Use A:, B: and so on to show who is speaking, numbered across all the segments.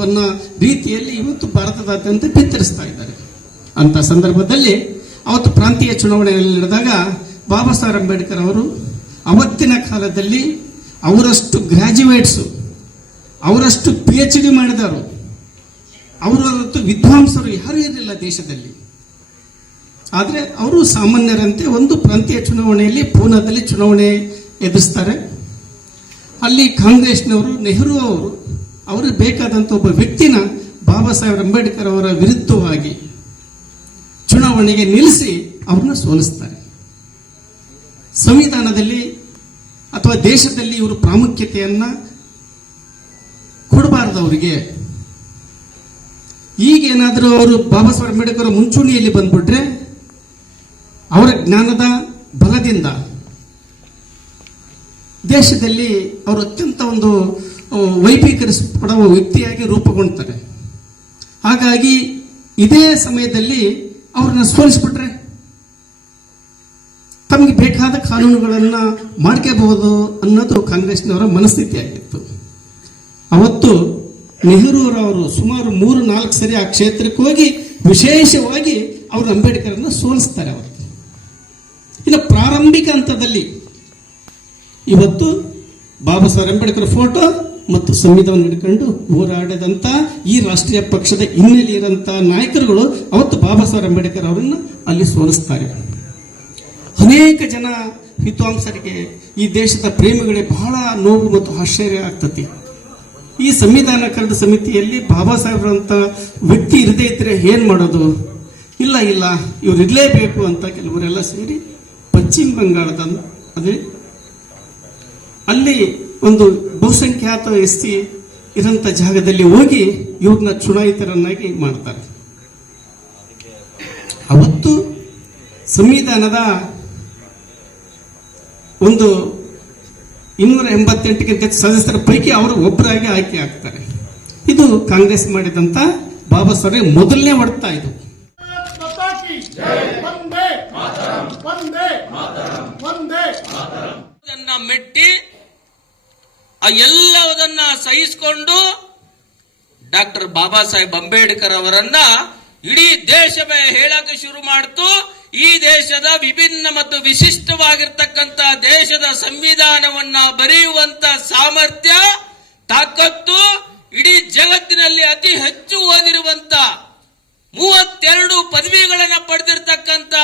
A: ಅನ್ನೋ ರೀತಿಯಲ್ಲಿ ಇವತ್ತು ಭಾರತದಾದ್ಯಂತ ಬಿತ್ತರಿಸ್ತಾ ಇದ್ದಾರೆ. ಅಂತ ಸಂದರ್ಭದಲ್ಲಿ ಅವತ್ತು ಪ್ರಾಂತೀಯ ಚುನಾವಣೆಯಲ್ಲಿ ನಡೆದಾಗ ಬಾಬಾ ಸಾಹೇಬ್ ಅಂಬೇಡ್ಕರ್ ಅವರು ಅವತ್ತಿನ ಕಾಲದಲ್ಲಿ ಅವರಷ್ಟು ಗ್ರಾಜ್ಯುಯೇಟ್ಸು ಅವರಷ್ಟು ಪಿ ಎಚ್ ಡಿ ಮಾಡಿದವರು. ಅವರದ್ದು ವಿದ್ವಾಂಸರು ಯಾರೂ ಇರಲಿಲ್ಲ ದೇಶದಲ್ಲಿ. ಆದರೆ ಅವರು ಸಾಮಾನ್ಯರಂತೆ ಒಂದು ಪ್ರಾಂತೀಯ ಚುನಾವಣೆಯಲ್ಲಿ ಪೂನಾದಲ್ಲಿ ಚುನಾವಣೆ ಎದುರಿಸ್ತಾರೆ. ಅಲ್ಲಿ ಕಾಂಗ್ರೆಸ್ನವರು, ನೆಹರು ಅವರು ಅವರು ಬೇಕಾದಂಥ ಒಬ್ಬ ವ್ಯಕ್ತಿನ ಬಾಬಾ ಸಾಹೇಬ್ ಅಂಬೇಡ್ಕರ್ ಅವರ ವಿರುದ್ಧವಾಗಿ ಚುನಾವಣೆಗೆ ನಿಲ್ಲಿಸಿ ಅವ್ರನ್ನ ಸೋಲಿಸ್ತಾರೆ. ಸಂವಿಧಾನದಲ್ಲಿ ಅಥವಾ ದೇಶದಲ್ಲಿ ಇವರು ಪ್ರಾಮುಖ್ಯತೆಯನ್ನು ಕೊಡಬಾರದು ಅವರಿಗೆ ಈಗೇನಾದರೂ ಅವರು ಬಾಬಾ ಸಾಹೇಬ್ ಅಂಬೇಡ್ಕರ್ ಮುಂಚೂಣಿಯಲ್ಲಿ ಬಂದ್ಬಿಟ್ರೆ ಅವರ ಜ್ಞಾನದ ಬಲದಿಂದ ದೇಶದಲ್ಲಿ ಅವರು ಅತ್ಯಂತ ಒಂದು ವೈಭೀಕರಿಸಲ್ಪಡುವ ವ್ಯಕ್ತಿಯಾಗಿ ರೂಪುಗೊಳ್ತಾರೆ ಹಾಗಾಗಿ ಇದೇ ಸಮಯದಲ್ಲಿ ಅವ್ರನ್ನ ಸೋಲಿಸ್ಬಿಟ್ರೆ ತಮಗೆ ಬೇಕಾದ ಕಾನೂನುಗಳನ್ನು ಮಾಡ್ಕೋಬಹುದು ಅನ್ನೋದು ಕಾಂಗ್ರೆಸ್ನವರ ಮನಸ್ಥಿತಿ ಆಗಿತ್ತು. ಅವತ್ತು ನೆಹರೂರವರು ಸುಮಾರು ಮೂರು ನಾಲ್ಕು ಸರಿ ಆ ಕ್ಷೇತ್ರಕ್ಕೆ ಹೋಗಿ ವಿಶೇಷವಾಗಿ ಅವರು ಅಂಬೇಡ್ಕರ್ನ ಸೋಲಿಸ್ತಾರೆ ಅವತ್ತು ಪ್ರಾರಂಭಿಕ ಹಂತದಲ್ಲಿ. ಇವತ್ತು ಬಾಬಾ ಸಾಹೇಬ್ ಅಂಬೇಡ್ಕರ್ ಫೋಟೋ ಮತ್ತು ಸಂವಿಧಾನ ಹಿಡ್ಕೊಂಡು ಹೋರಾಡದಂತ ಈ ರಾಷ್ಟ್ರೀಯ ಪಕ್ಷದ ಹಿನ್ನೆಲೆ ಇರೋಂಥ ನಾಯಕರುಗಳು ಅವತ್ತು ಬಾಬಾ ಸಾಹೇಬ್ ಅಂಬೇಡ್ಕರ್ ಅವರನ್ನು ಅಲ್ಲಿ ಸೋಲಿಸ್ತಾರೆ. ಅನೇಕ ಜನ ವಿದ್ವಾಂಸರಿಗೆ ಈ ದೇಶದ ಪ್ರೇಮಿಗಳೇ ಬಹಳ ನೋವು ಮತ್ತು ಆಶ್ಚರ್ಯ ಆಗ್ತತಿ ಈ ಸಂವಿಧಾನ ಕರಡು ಸಮಿತಿಯಲ್ಲಿ ಬಾಬಾ ಸಾಹೇಬ್ರಂತ ವ್ಯಕ್ತಿ ಇರದೇ ಇದ್ರೆ ಏನ್ ಮಾಡೋದು? ಇಲ್ಲ ಇಲ್ಲ, ಇವ್ರು ಇರಲೇಬೇಕು ಅಂತ ಕೆಲವರೆಲ್ಲ ಸೇರಿ ಪಶ್ಚಿಮ ಬಂಗಾಳದ ಅದೇ. ಅಲ್ಲಿ ಒಂದು ಬಹುಸಂಖ್ಯಾತ ಎಸ್ ಟಿ ಇರಂತ ಜಾಗದಲ್ಲಿ ಹೋಗಿ ಇವ್ರನ್ನ ಚುನಾಯಿತರನ್ನಾಗಿ ಮಾಡ್ತಾರೆ. ಅವತ್ತು ಸಂವಿಧಾನದ ಒಂದು ಇನ್ನೂರ ಎಂಬತ್ತೆಂಟಕ್ಕಿಂತ ಸದಸ್ಯರ ಪೈಕಿ ಅವರು ಒಬ್ಬರಾಗಿ ಆಯ್ಕೆ ಆಗ್ತಾರೆ. ಇದು ಕಾಂಗ್ರೆಸ್ ಮಾಡಿದಂತ ಬಾಬಾ ಸಾಹೇಬ್ ಮೊದಲನೇ ಹೊಡ್ತಾ ಇದು.
B: ಆ ಎಲ್ಲವನ್ನ ಸಹಿಸಿಕೊಂಡು ಡಾಕ್ಟರ್ ಬಾಬಾ ಸಾಹೇಬ್ ಅಂಬೇಡ್ಕರ್ ಅವರನ್ನ ಇಡೀ ದೇಶವೇ ಹೇಳಕ್ಕೆ ಶುರು ಮಾಡ್ತು. ಈ ದೇಶದ ವಿಭಿನ್ನ ಮತ್ತು ವಿಶಿಷ್ಟವಾಗಿರ್ತಕ್ಕಂಥ ದೇಶದ ಸಂವಿಧಾನವನ್ನ ಬರೆಯುವಂತ ಸಾಮರ್ಥ್ಯ, ತಾಕತ್ತು ಇಡೀ ಜಗತ್ತಿನಲ್ಲಿ ಅತಿ ಹೆಚ್ಚು ಓದಿರುವಂತ ಮೂವತ್ತೆರಡು ಪದವಿಗಳನ್ನ ಪಡೆದಿರ್ತಕ್ಕಂತ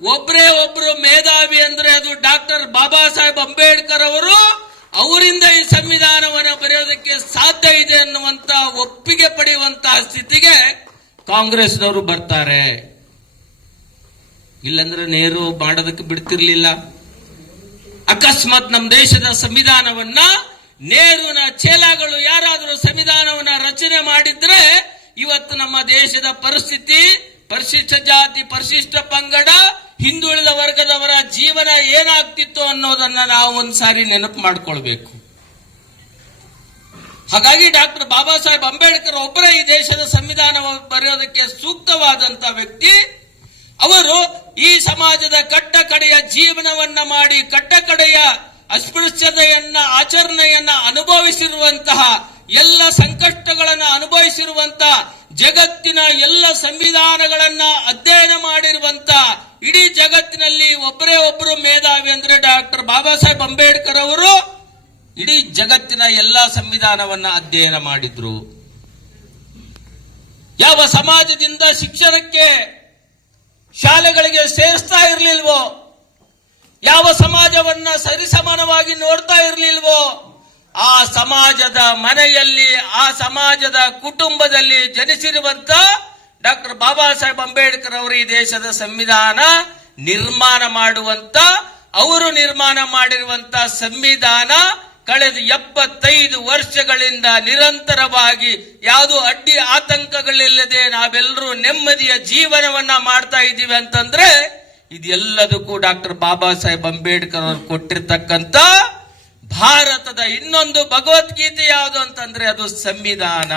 B: ಒಬ್ಬರೇ ಒಬ್ರು ಮೇಧಾವಿ ಅಂದ್ರೆ ಅದು ಡಾಕ್ಟರ್ ಬಾಬಾ ಸಾಹೇಬ್ ಅಂಬೇಡ್ಕರ್ ಅವರು. ಅವರಿಂದ ಈ ಸಂವಿಧಾನವನ್ನು ಬರೆಯೋದಕ್ಕೆ ಸಾಧ್ಯ ಇದೆ ಅನ್ನುವಂತ ಒಪ್ಪಿಗೆ ಪಡೆಯುವಂತಹ ಸ್ಥಿತಿಗೆ ಕಾಂಗ್ರೆಸ್ನವರು ಬರ್ತಾರೆ. ಇಲ್ಲಂದ್ರೆ ನೇರು ಮಾಡೋದಕ್ಕೆ ಬಿಡ್ತಿರ್ಲಿಲ್ಲ. ಅಕಸ್ಮಾತ್ ನಮ್ಮ ದೇಶದ ಸಂವಿಧಾನವನ್ನ ನೇರುವಿನ ಚೇಲಾಗಳು ಯಾರಾದರೂ ಸಂವಿಧಾನವನ್ನ ರಚನೆ ಮಾಡಿದ್ರೆ ಇವತ್ತು ನಮ್ಮ ದೇಶದ ಪರಿಸ್ಥಿತಿ, ಪರಿಶಿಷ್ಟ ಜಾತಿ, ಪರಿಶಿಷ್ಟ ಪಂಗಡ ಹಿಂದುಳಿದ ವರ್ಗದವರ ಜೀವನ ಏನಾಗ್ತಿತ್ತು ಅನ್ನೋದನ್ನ ನಾವು ಒಂದ್ಸಾರಿ ನೆನಪು ಮಾಡಿಕೊಳ್ಬೇಕು. ಹಾಗಾಗಿ ಡಾಕ್ಟರ್ ಬಾಬಾ ಸಾಹೇಬ್ ಅಂಬೇಡ್ಕರ್ ಒಬ್ಬರೇ ಈ ದೇಶದ ಸಂವಿಧಾನ ಬರೆಯೋದಕ್ಕೆ ಸೂಕ್ತವಾದಂತ ವ್ಯಕ್ತಿ. ಅವರು ಈ ಸಮಾಜದ ಕಟ್ಟ ಕಡೆಯ ಜೀವನವನ್ನ ಮಾಡಿ ಕಟ್ಟ ಕಡೆಯ ಅಸ್ಪೃಶ್ಯತೆಯನ್ನ, ಆಚರಣೆಯನ್ನ ಅನುಭವಿಸಿರುವಂತಹ ಎಲ್ಲ ಸಂಕಷ್ಟಗಳನ್ನ ಅನುಭವಿಸಿರುವಂತ ಜಗತ್ತಿನ ಎಲ್ಲ ಸಂವಿಧಾನಗಳನ್ನ ಅಧ್ಯಯನ ಮಾಡಿರುವಂತ ಇಡೀ ಜಗತ್ತಿನಲ್ಲಿ ಒಬ್ಬರೇ ಒಬ್ಬರು ಮೇಧಾವಿ ಅಂದ್ರೆ ಡಾಕ್ಟರ್ ಬಾಬಾ ಸಾಹೇಬ್ ಅಂಬೇಡ್ಕರ್ ಅವರು ಇಡೀ ಜಗತ್ತಿನ ಎಲ್ಲ ಸಂವಿಧಾನವನ್ನ ಅಧ್ಯಯನ ಮಾಡಿದ್ರು. ಯಾವ ಸಮಾಜದಿಂದ ಶಿಕ್ಷಣಕ್ಕೆ ಶಾಲೆಗಳಿಗೆ ಸೇರಿಸ್ತಾ ಇರಲಿಲ್ವೋ? ಯಾವ ಸಮಾಜವನ್ನ ಸರಿಸಮಾನವಾಗಿ ನೋಡ್ತಾ ಇರಲಿಲ್ವೋ? ಆ ಸಮಾಜದ ಮನೆಯಲ್ಲಿ, ಆ ಸಮಾಜದ ಕುಟುಂಬದಲ್ಲಿ ಜನಿಸಿರುವಂತ ಡಾಕ್ಟರ್ ಬಾಬಾ ಸಾಹೇಬ್ ಅಂಬೇಡ್ಕರ್ ಅವರು ಈ ದೇಶದ ಸಂವಿಧಾನ ನಿರ್ಮಾಣ ಮಾಡುವಂತ, ಅವರು ನಿರ್ಮಾಣ ಮಾಡಿರುವಂತ ಸಂವಿಧಾನ ಕಳೆದ ಎಪ್ಪತ್ತೈದು ವರ್ಷಗಳಿಂದ ನಿರಂತರವಾಗಿ ಯಾವುದು ಅಡ್ಡಿ ಆತಂಕಗಳಿಲ್ಲದೆ ನಾವೆಲ್ಲರೂ ನೆಮ್ಮದಿಯ ಜೀವನವನ್ನ ಮಾಡ್ತಾ ಇದ್ದೀವಿ ಅಂತಂದ್ರೆ, ಇದೆಲ್ಲದಕ್ಕೂ ಡಾಕ್ಟರ್ ಬಾಬಾ ಸಾಹೇಬ್ ಅಂಬೇಡ್ಕರ್ ಅವರು ಕೊಟ್ಟಿರ್ತಕ್ಕಂತ ಭಾರತದ ಇನ್ನೊಂದು ಭಗವದ್ಗೀತೆ ಯಾವುದು ಅಂತಂದ್ರೆ ಅದು ಸಂವಿಧಾನ.